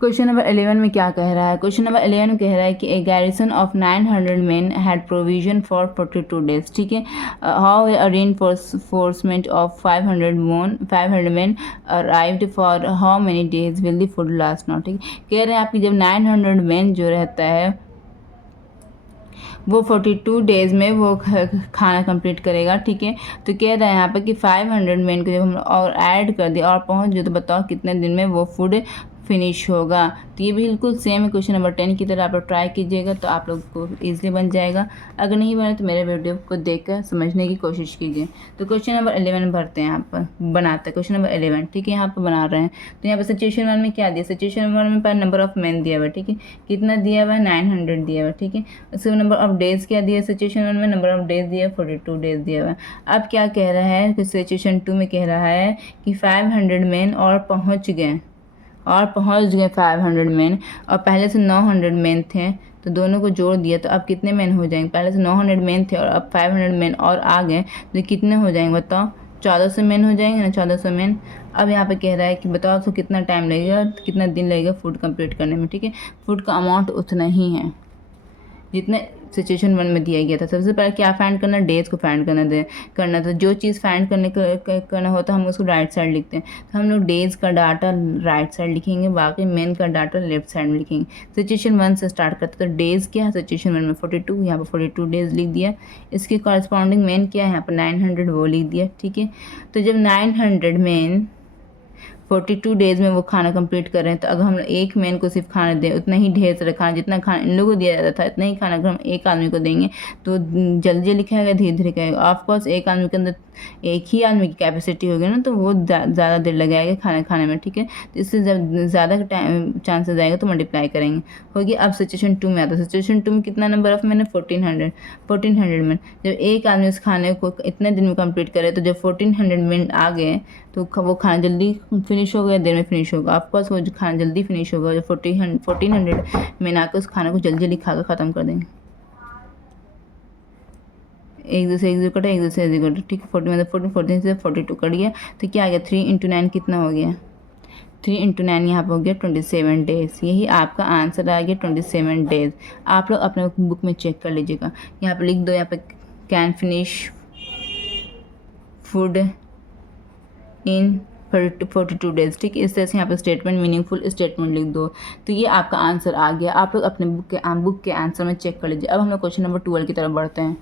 Question number 11 में क्या कह रहा है? क्वेश्चन नंबर 11 में कह रहा है कि a garrison of 900 men had provision for 42 days। ठीक है, how a reinforcement of 500 men arrived for how many days will the food last now. ठीक है, कह रहे हैं आपकी जब 900 men जो रहता है वो 42 डेज में वो खाना कंप्लीट करेगा। ठीक है, तो कह रहा है यहाँ पर कि 500 men को जब हम और ऐड कर दिया और पहुँच जो, तो बताओ कितने दिन में वो फूड फिनिश होगा। तो ये बिल्कुल सेम है क्वेश्चन नंबर 10 की तरह। आप लोग ट्राई कीजिएगा तो आप लोग को ईजिली बन जाएगा। अगर नहीं बने तो मेरे वीडियो को देखकर समझने की कोशिश कीजिए। तो क्वेश्चन नंबर 11 भरते हैं, यहाँ पर बनाते हैं क्वेश्चन नंबर 11। ठीक है, यहाँ पर बना रहे हैं। तो यहाँ पर सिचुएशन 1 में क्या दिया? सिचुएशन 1 में पर नंबर ऑफ मैन दिया हुआ है। ठीक है, कितना दिया हुआ है? 900 दिया हुआ है। ठीक है, उसके नंबर ऑफ डेज क्या दिया? सिचुएशन 1 में नंबर ऑफ डेज दिया 42 डेज दिया हुआ है। अब क्या कह रहा है कि सिचुएशन 2 में कह रहा है कि 500 मैन और पहुँच गए 500 मैन, और पहले से 900 मैन थे, तो दोनों को जोड़ दिया तो अब कितने मैन हो जाएंगे? पहले से 900 मैन थे और अब 500 मैन और आ गए तो कितने हो जाएंगे बताओ? 1400 मैन हो जाएंगे ना, 1400 मैन। अब यहाँ पे कह रहा है कि बताओ आपको कितना टाइम लगेगा, कितना दिन लगेगा फूड कंप्लीट करने में। ठीक है, फूड का अमाउंट उतना ही है जितने सिचुएशन 1 में दिया गया था। सबसे पहले क्या फाइंड करना? डेज को फाइंड करना था। जो चीज़ फाइंड करना होता है हम उसको राइट साइड लिखते हैं, तो हम लोग डेज का डाटा राइट साइड लिखेंगे, बाकी मेन का डाटा लेफ्ट साइड में लिखेंगे। सिचुएशन 1 से स्टार्ट करते तो डेज क्या है? सिचुएशन 1 में 42, यहाँ पर 42 डेज लिख दिया। इसके कॉरस्पॉन्डिंग मेन क्या है? यहाँ पर 900 वो लिख दिया। ठीक है, तो जब 900 मेन 42 डेज में वो खाना कंप्लीट कर रहे हैं, तो अगर हम एक मैन को सिर्फ खाना दें, उतना ही ढेर सारा खाना जितना खाना इन लोगों को दिया जाता था, इतना ही खाना अगर हम एक आदमी को देंगे तो जल्दी जल्दी खाएगा, धीरे धीरे खाएगा। ऑफकोर्स एक आदमी के अंदर एक ही आदमी की कैपेसिटी होगी ना, तो वो ज़्यादा देर लगाएगा खाना खाने में। ठीक है, तो इससे जब ज़्यादा टाइम चांसेस आएगा तो मल्टीप्लाई करेंगे, होगी। अब सिचुएशन 2 में आता है। सिचुएशन 2 में कितना नंबर ऑफ मैन है? 1400 मैन। जब एक आदमी उस खाने को इतने दिन में कंप्लीट करे, तो जब 1400 मैन आ गए तो वो खाना जल्दी फिनिश हो गया, देर में फिनिश होगा। ऑफकोर्स वो जो खाना जल्दी फिनिश होगा, जो 1400 मैन आकर उस खाने को जल्दी जल्दी खाकर ख़त्म कर देंगे। एक दूसरे एक कटा, एक दूसरे एक कटा। ठीक है, 40 मतलब 14 से 42 कट गया, तो क्या आ गया? 3 × 9 कितना हो गया? 3 × 9 यहाँ पर हो गया 27 डेज। यही आपका आंसर आ गया 27 डेज। आप लोग अपने बुक में चेक कर लीजिएगा। यहाँ पर लिख दो, यहाँ पर can finish food in 42 days. ठीक है, इस तरह से यहाँ पर स्टेटमेंट, मीनिंगफुल स्टेटमेंट लिख दो, तो ये आपका आंसर आ गया। आप लोग अपने बुक के आंसर में चेक कर लीजिए। अब हम लोग क्वेश्चन नंबर 12 की तरफ बढ़ते हैं।